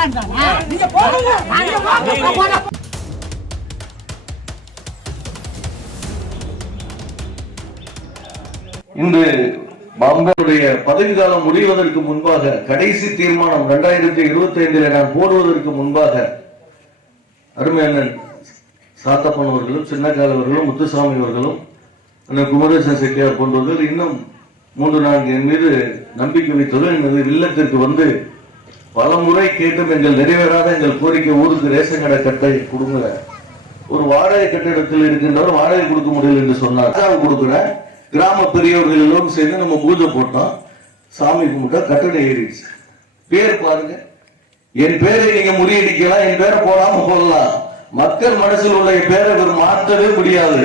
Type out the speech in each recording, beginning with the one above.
இன்று பாம்பேவுடைய பதவிக்காலம் முடிவதற்கு முன்பாக கடைசி தீர்மானம் 2025 நான் போடுவதற்கு முன்பாக அருமையண்ணன் சாத்தப்பன் அவர்களும் சின்னக்கால் அவர்களும் முத்துசாமி அவர்களும் குமரேசன் செட்டியார் போன்றவர்கள் இன்னும் 3-4 என் மீது நம்பிக்கை வைத்தது எனது இல்லத்திற்கு வந்து பல முறை கேட்டும் எங்கள் நிறைவேறாத எங்கள் கோரிக்கை ஊருக்கு ரேஷன் கடை கட்டை கொடுங்க, ஒரு வாடகை கட்டிடத்தில் இருக்கின்றவர் வாடகை கொடுக்க முடியல என்று சொன்னார். கொடுக்குறேன். கிராம பெரியவர்கள் எல்லோரும் சேர்ந்து நம்ம பூஜை போட்டோம், சாமி கும்பிட்டா கட்டணம் ஏறிடுச்சு. பேர் பாருங்க, என் பேரை நீங்க முறியடிக்கலாம், என் பேரை போடாம போடலாம், மக்கள் மனசில் உள்ள பேரை ஒரு மாற்றவே முடியாது.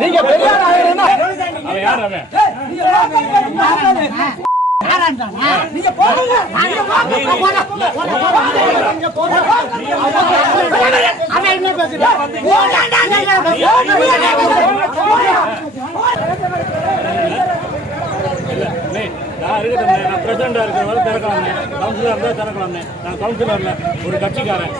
நீங்க பிரசிடண்டா இருக்கிறவங்க திறக்கலாமே, கவுன்சிலர் இருந்தா திறக்கலாமே. நான் கவுன்சிலர்ல ஒரு கட்சிக்காரன்,